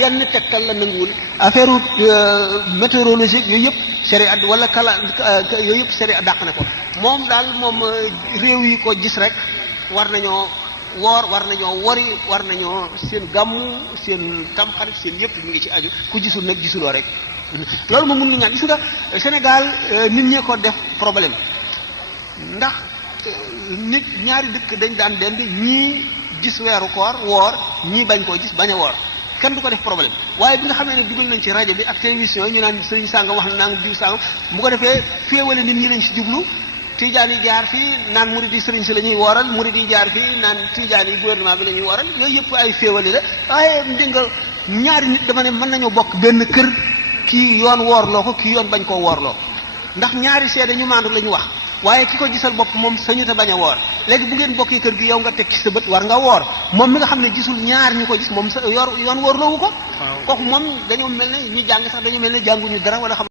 yenn tegtal la nanguwul affaire météorologique yooyu yëpp sharia wala yooyu yëpp sharia dàq na ko moom daal moom réew yi ko gis rek war nañoo woor war nañoo wori war nañoo seen gàmmu seen tamxarit seen yëpp mu ngi ci aju ku gisul nag gisuloo rek loolu moom mënuñu ñaan gis nga Sénégal nit ñee ko def problème ndax nit ñaari dëkk dañ daan dend ñii gis weeru koor woor ñii bañ koo gis bañ a woor kenn du ko def problème waaye bi nga xamee ne dugal nañ ci rajo bi ak télévision ñu naan sëriñ sàngam wax na naan diw sàngam bu ko defee féewale nit ñi lañ si jublu tijaan yi jaar fii naan murid yi sëriñ si la ñuy wooral murid yi jaar fii naan tijaan yi gouvernement bi la ñuy wooral yooyu yëpp ay féewale la waaye ndénga ñaari nit dama ne mën nañoo bokk benn kër kii yoon woorloo ko kii yoon bañ koo woorloo ndax ñaari seede ñu maandu la ñu wax waaye ki ko gisal bopp moom sañu te bañ a woor léegi bu ngeen bokkee kër gi yow nga teg ci sa bët war nga woor moom mi nga xam ne gisul ñaar ñu ko gis moom sa yoon woorloowu ko kooku moom dañoo mel ne ñu jàng sax dañoo mel ne jànguñu dara wala xam